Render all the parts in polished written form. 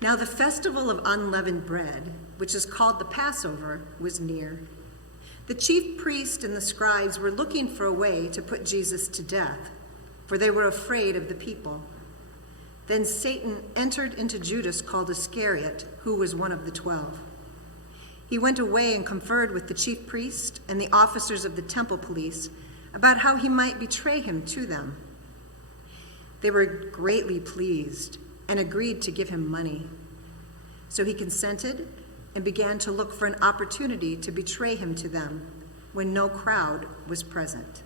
Now the festival of unleavened bread, which is called the Passover, was near. The chief priest and the scribes were looking for a way to put Jesus to death, for they were afraid of the people. Then Satan entered into Judas, called Iscariot, who was one of the 12. He went away and conferred with the chief priest and the officers of the temple police about how he might betray him to them. They were greatly pleased and agreed to give him money. So he consented and began to look for an opportunity to betray him to them when no crowd was present.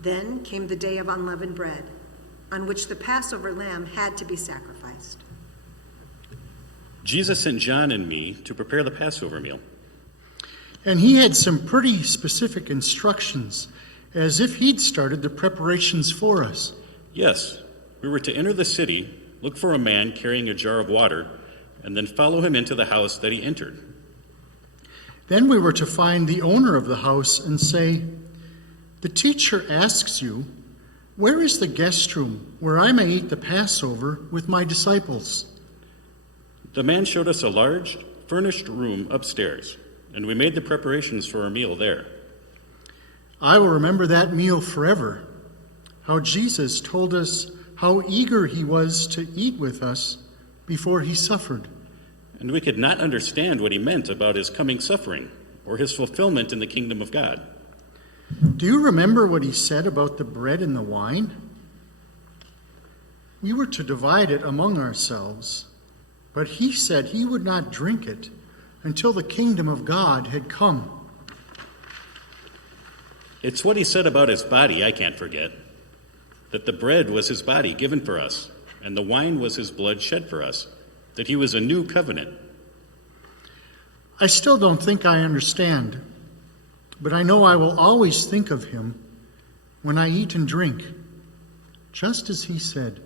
Then came the day of unleavened bread, on which the Passover lamb had to be sacrificed. Jesus sent John and me to prepare the Passover meal. And he had some pretty specific instructions, as if he'd started the preparations for us. Yes, we were to enter the city, look for a man carrying a jar of water, and then follow him into the house that he entered. Then we were to find the owner of the house and say, "The teacher asks you, where is the guest room where I may eat the Passover with my disciples?" The man showed us a large, furnished room upstairs, and we made the preparations for our meal there. I will remember that meal forever, how Jesus told us how eager he was to eat with us before he suffered. And we could not understand what he meant about his coming suffering or his fulfillment in the kingdom of God. Do you remember what he said about the bread and the wine? We were to divide it among ourselves, but he said he would not drink it until the kingdom of God had come. It's what he said about his body I can't forget, that the bread was his body given for us, and the wine was his blood shed for us, that he was a new covenant. I still don't think I understand, but I know I will always think of him when I eat and drink, just as he said.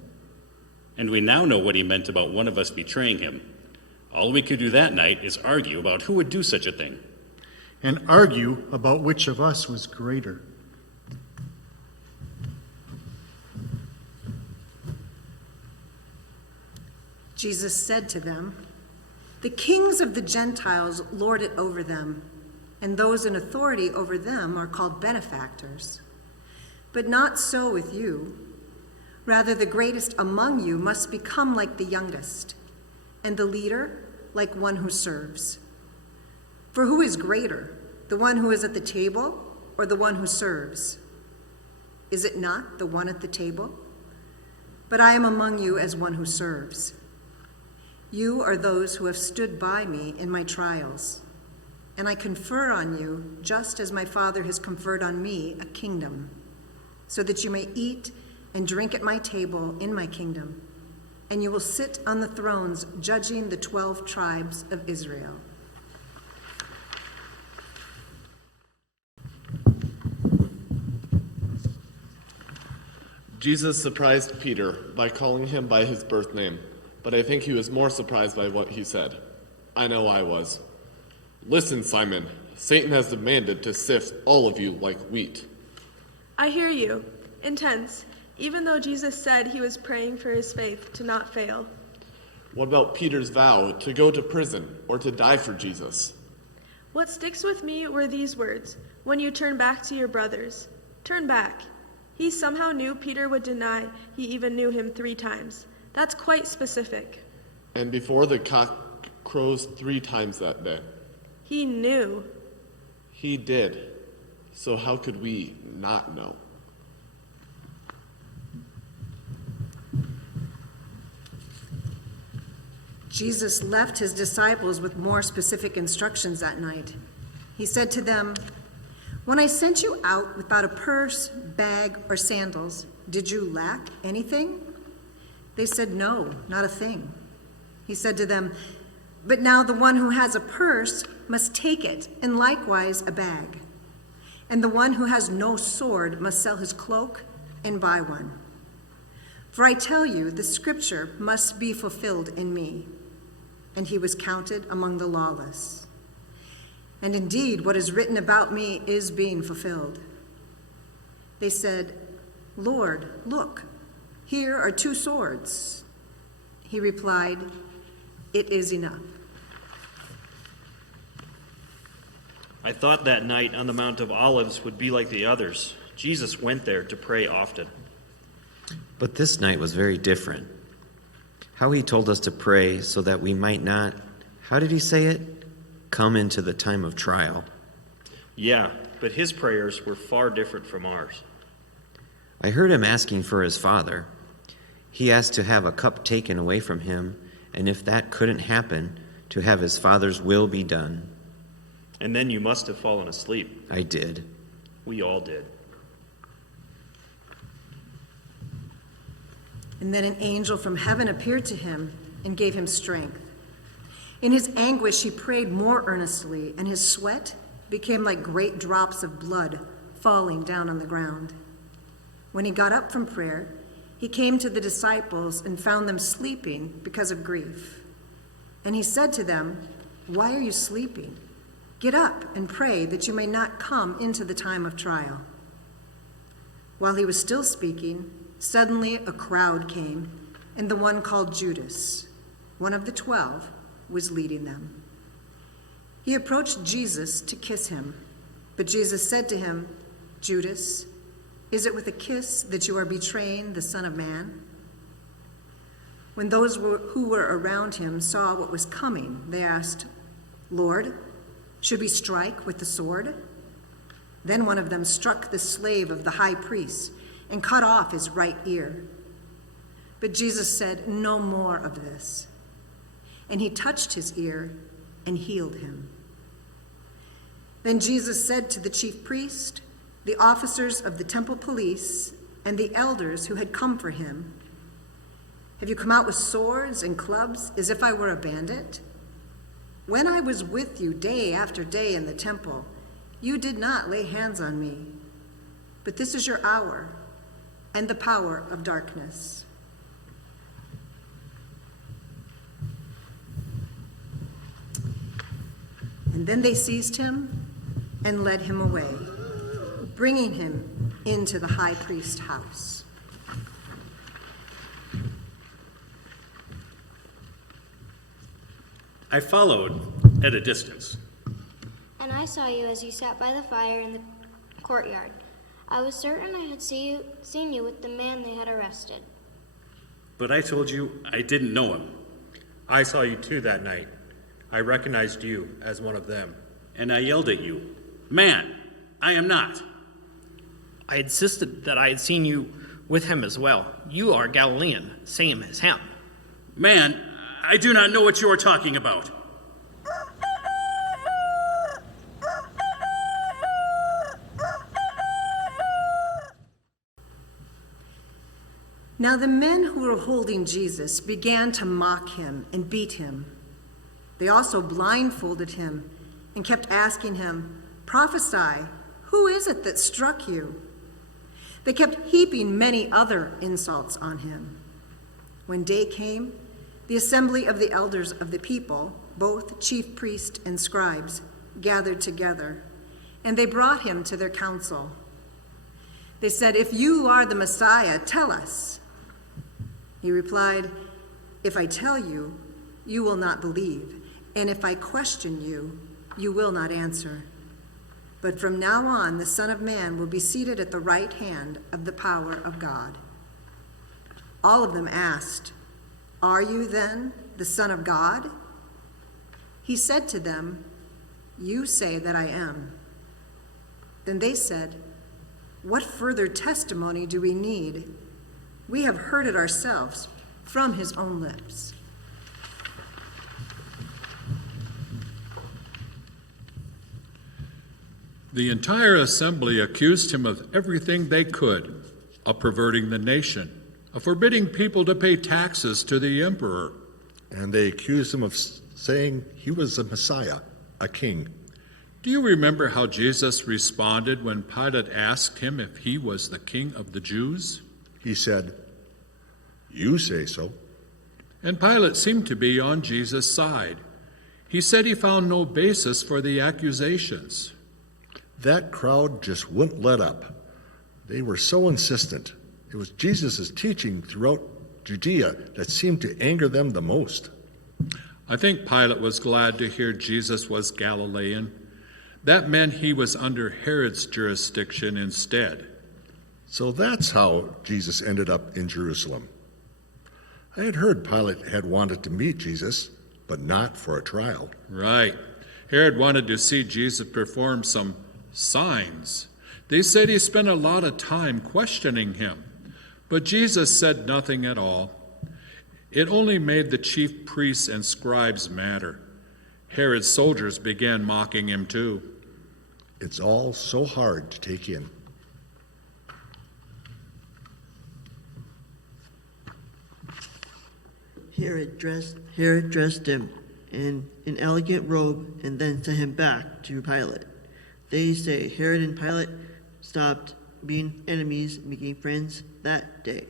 And we now know what he meant about one of us betraying him. All we could do that night is argue about who would do such a thing. And argue about which of us was greater. Jesus said to them, "The kings of the Gentiles lord it over them, and those in authority over them are called benefactors. But not so with you. Rather, the greatest among you must become like the youngest, and the leader like one who serves. For who is greater, the one who is at the table or the one who serves? Is it not the one at the table? But I am among you as one who serves. You are those who have stood by me in my trials, and I confer on you, just as my Father has conferred on me, a kingdom, so that you may eat and drink at my table in my kingdom, and you will sit on the thrones judging the 12 tribes of Israel." Jesus surprised Peter by calling him by his birth name, but I think he was more surprised by what he said. I know I was. "Listen, Simon, Satan has demanded to sift all of you like wheat." I hear you. Intense, even though Jesus said he was praying for his faith to not fail. What about Peter's vow to go to prison or to die for Jesus? What sticks with me were these words, "When you turn back to your brothers." Turn back. He somehow knew Peter would deny he even knew him 3 times. That's quite specific. And before the cock crows 3 times that day. He knew. He did. So how could we not know? Jesus left his disciples with more specific instructions that night. He said to them, "When I sent you out without a purse, bag, or sandals, did you lack anything?" They said, "No, not a thing." He said to them, "But now the one who has a purse must take it, and likewise a bag. And the one who has no sword must sell his cloak and buy one. For I tell you, the scripture must be fulfilled in me." And he was counted among the lawless. And indeed, what is written about me is being fulfilled." They said, "Lord, look, here are 2 swords." He replied, "It is enough." I thought that night on the Mount of Olives would be like the others. Jesus went there to pray often. But this night was very different. How he told us to pray so that we might not, how did he say it? Come into the time of trial. Yeah, but his prayers were far different from ours. I heard him asking for his Father. He asked to have a cup taken away from him, and if that couldn't happen, to have his Father's will be done. And then you must have fallen asleep. I did. We all did. And then an angel from heaven appeared to him and gave him strength. In his anguish, he prayed more earnestly, and his sweat became like great drops of blood falling down on the ground. When he got up from prayer, he came to the disciples and found them sleeping because of grief. And he said to them, "Why are you sleeping? Get up and pray that you may not come into the time of trial." While he was still speaking, suddenly a crowd came, and the one called Judas, one of the 12, was leading them. He approached Jesus to kiss him, but Jesus said to him, "Judas, is it with a kiss that you are betraying the Son of Man?" When those who were around him saw what was coming, they asked, "Lord, should we strike with the sword?" Then one of them struck the slave of the high priest and cut off his right ear. But Jesus said, "No more of this." And he touched his ear and healed him. Then Jesus said to the chief priest, the officers of the temple police, and the elders who had come for him, "Have you come out with swords and clubs as if I were a bandit? When I was with you day after day in the temple, you did not lay hands on me. But this is your hour and the power of darkness." And then they seized him and led him away, bringing him into the high priest's house. I followed at a distance. And I saw you as you sat by the fire in the courtyard. I was certain I had seen you with the man they had arrested. But I told you I didn't know him. I saw you too that night. I recognized you as one of them. And I yelled at you, "Man, I am not." I insisted that I had seen you with him as well. You are Galilean, same as him. "Man, I do not know what you are talking about." Now the men who were holding Jesus began to mock him and beat him. They also blindfolded him and kept asking him, "Prophesy, who is it that struck you?" They kept heaping many other insults on him. When day came, the assembly of the elders of the people, both chief priests and scribes, gathered together, and they brought him to their council. They said, "If you are the Messiah, tell us." He replied, "If I tell you, you will not believe, and if I question you, you will not answer. But from now on, the Son of Man will be seated at the right hand of the power of God." All of them asked, "Are you then the Son of God?" He said to them, "You say that I am." Then they said, "What further testimony do we need? We have heard it ourselves from his own lips." The entire assembly accused him of everything they could, of perverting the nation, of forbidding people to pay taxes to the emperor. And they accused him of saying he was a Messiah, a king. Do you remember how Jesus responded when Pilate asked him if he was the king of the Jews? He said, "You say so." And Pilate seemed to be on Jesus' side. He said he found no basis for the accusations. That crowd just wouldn't let up. They were so insistent. It was Jesus' teaching throughout Judea that seemed to anger them the most. I think Pilate was glad to hear Jesus was Galilean. That meant he was under Herod's jurisdiction instead. So that's how Jesus ended up in Jerusalem. I had heard Pilate had wanted to meet Jesus, but not for a trial. Right. Herod wanted to see Jesus perform some signs. They said he spent a lot of time questioning him, but Jesus said nothing at all. It only made the chief priests and scribes madder. Herod's soldiers began mocking him too. It's all so hard to take in. Herod dressed him in an elegant robe and then sent him back to Pilate. They say Herod and Pilate stopped being enemies, making friends that day.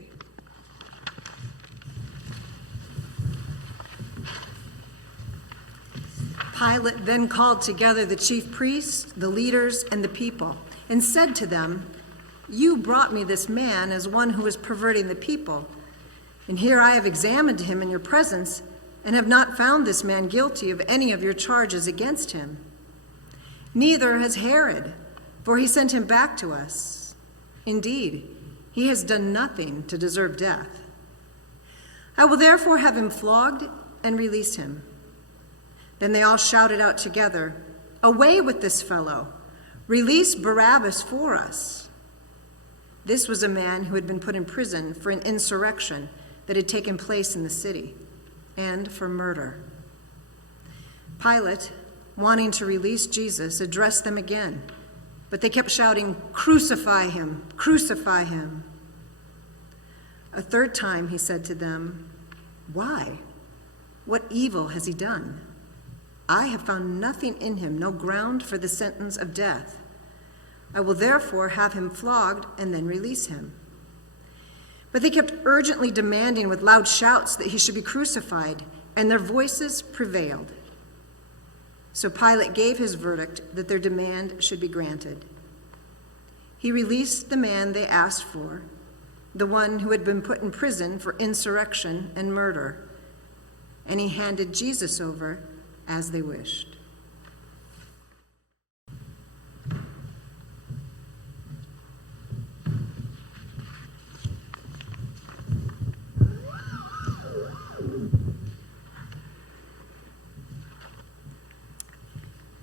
Pilate then called together the chief priests, the leaders, and the people, and said to them, "You brought me this man as one who is perverting the people. And here I have examined him in your presence, and have not found this man guilty of any of your charges against him. Neither has Herod, for he sent him back to us. Indeed, he has done nothing to deserve death. I will therefore have him flogged and release him." Then they all shouted out together, "Away with this fellow! Release Barabbas for us!" This was a man who had been put in prison for an insurrection that had taken place in the city, and for murder. Pilate, wanting to release Jesus, addressed them again, but they kept shouting, "Crucify him! Crucify him!" A third time he said to them, "Why? What evil has he done? I have found nothing in him, no ground for the sentence of death. I will therefore have him flogged and then release him." But they kept urgently demanding with loud shouts that he should be crucified, and their voices prevailed. So Pilate gave his verdict that their demand should be granted. He released the man they asked for, the one who had been put in prison for insurrection and murder, and he handed Jesus over as they wished.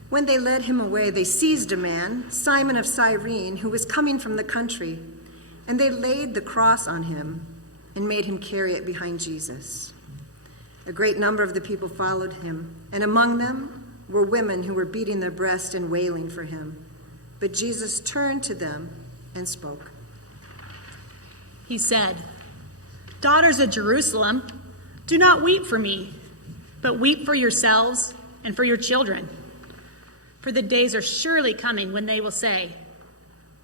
When they led him away, they seized a man, Simon of Cyrene, who was coming from the country, and they laid the cross on him and made him carry it behind Jesus. A great number of the people followed him, and among them were women who were beating their breast and wailing for him. But Jesus turned to them and spoke. He said, "Daughters of Jerusalem, do not weep for me, but weep for yourselves and for your children. For the days are surely coming when they will say,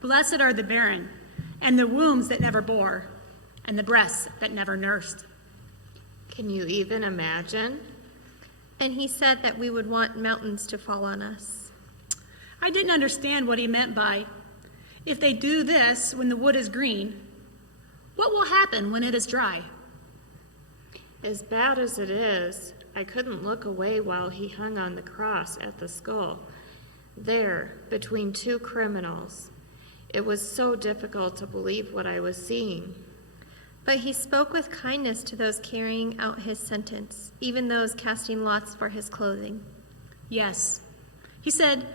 'Blessed are the barren, and the wombs that never bore, and the breasts that never nursed.'" Can you even imagine? And he said that we would want mountains to fall on us. I didn't understand what he meant by, "If they do this when the wood is green, what will happen when it is dry?" As bad as it is, I couldn't look away while he hung on the cross at the skull, there between two criminals. It was so difficult to believe what I was seeing. But he spoke with kindness to those carrying out his sentence, even those casting lots for his clothing. Yes. He said,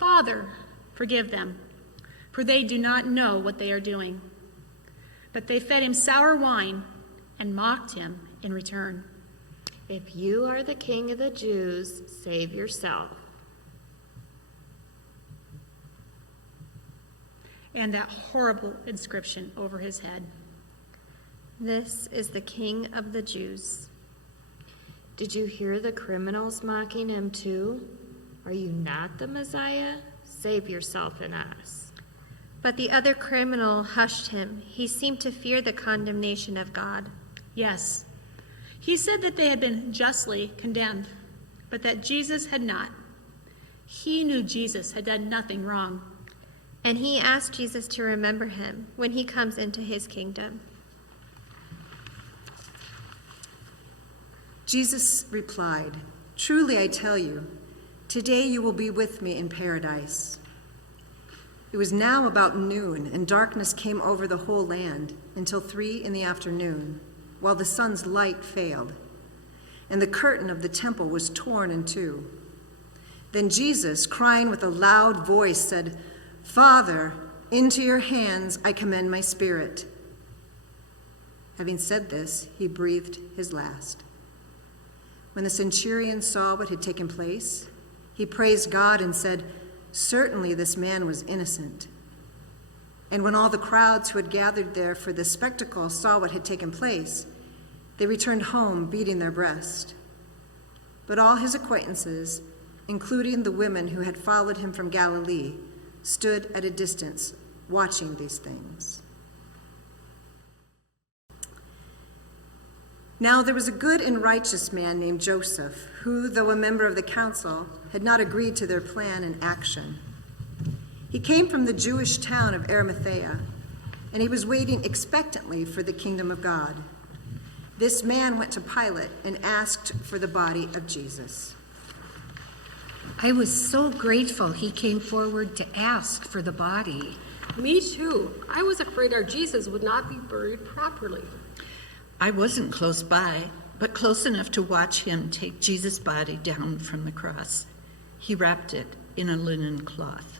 "Father, forgive them, for they do not know what they are doing." But they fed him sour wine and mocked him in return. "If you are the king of the Jews, save yourself." And that horrible inscription over his head. "This is the King of the Jews." Did you hear the criminals mocking him too? Are you not the Messiah? Save yourself and us. But the other criminal hushed him. He seemed to fear the condemnation of God. Yes. He said that they had been justly condemned, but that Jesus had not. He knew Jesus had done nothing wrong. And he asked Jesus to remember him when he comes into his kingdom. Jesus replied, "Truly I tell you, today you will be with me in paradise." It was now about noon, and darkness came over the whole land until 3 p.m, while the sun's light failed, and the curtain of the temple was torn in two. Then Jesus, crying with a loud voice, said, "Father, into your hands I commend my spirit." Having said this, he breathed his last. When the centurion saw what had taken place, he praised God and said, "Certainly this man was innocent." And when all the crowds who had gathered there for this spectacle saw what had taken place, they returned home beating their breast. But all his acquaintances, including the women who had followed him from Galilee, stood at a distance watching these things. Now there was a good and righteous man named Joseph, who, though a member of the council, had not agreed to their plan and action. He came from the Jewish town of Arimathea, and he was waiting expectantly for the kingdom of God. This man went to Pilate and asked for the body of Jesus. I was so grateful he came forward to ask for the body. Me too. I was afraid our Jesus would not be buried properly. I wasn't close by, but close enough to watch him take Jesus' body down from the cross. He wrapped it in a linen cloth.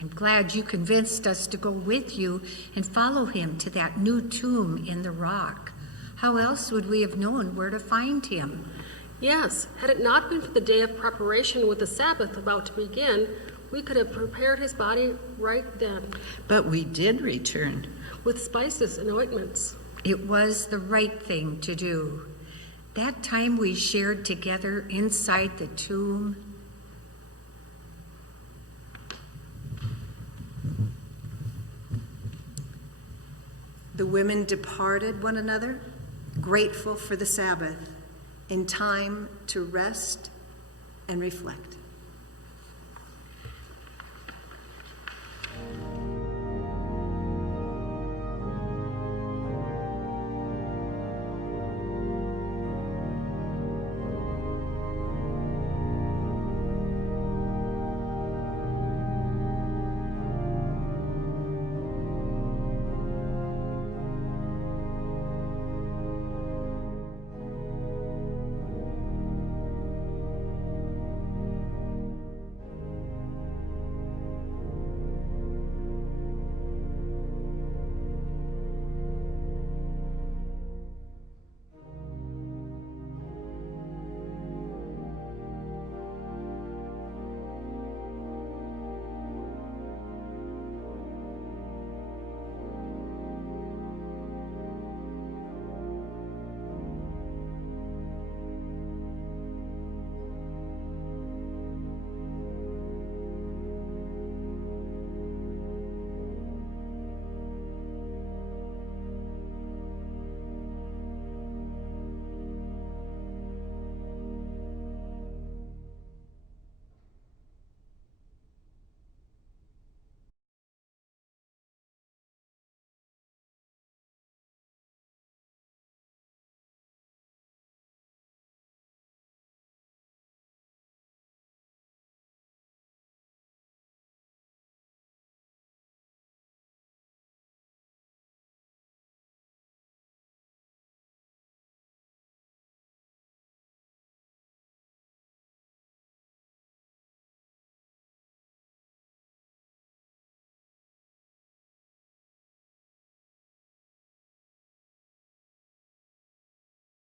I'm glad you convinced us to go with you and follow him to that new tomb in the rock. How else would we have known where to find him? Yes, had it not been for the day of preparation with the Sabbath about to begin, we could have prepared his body right then. But we did return. With spices and ointments. It was the right thing to do. That time we shared together inside the tomb. The women departed one another, grateful for the Sabbath, in time to rest and reflect.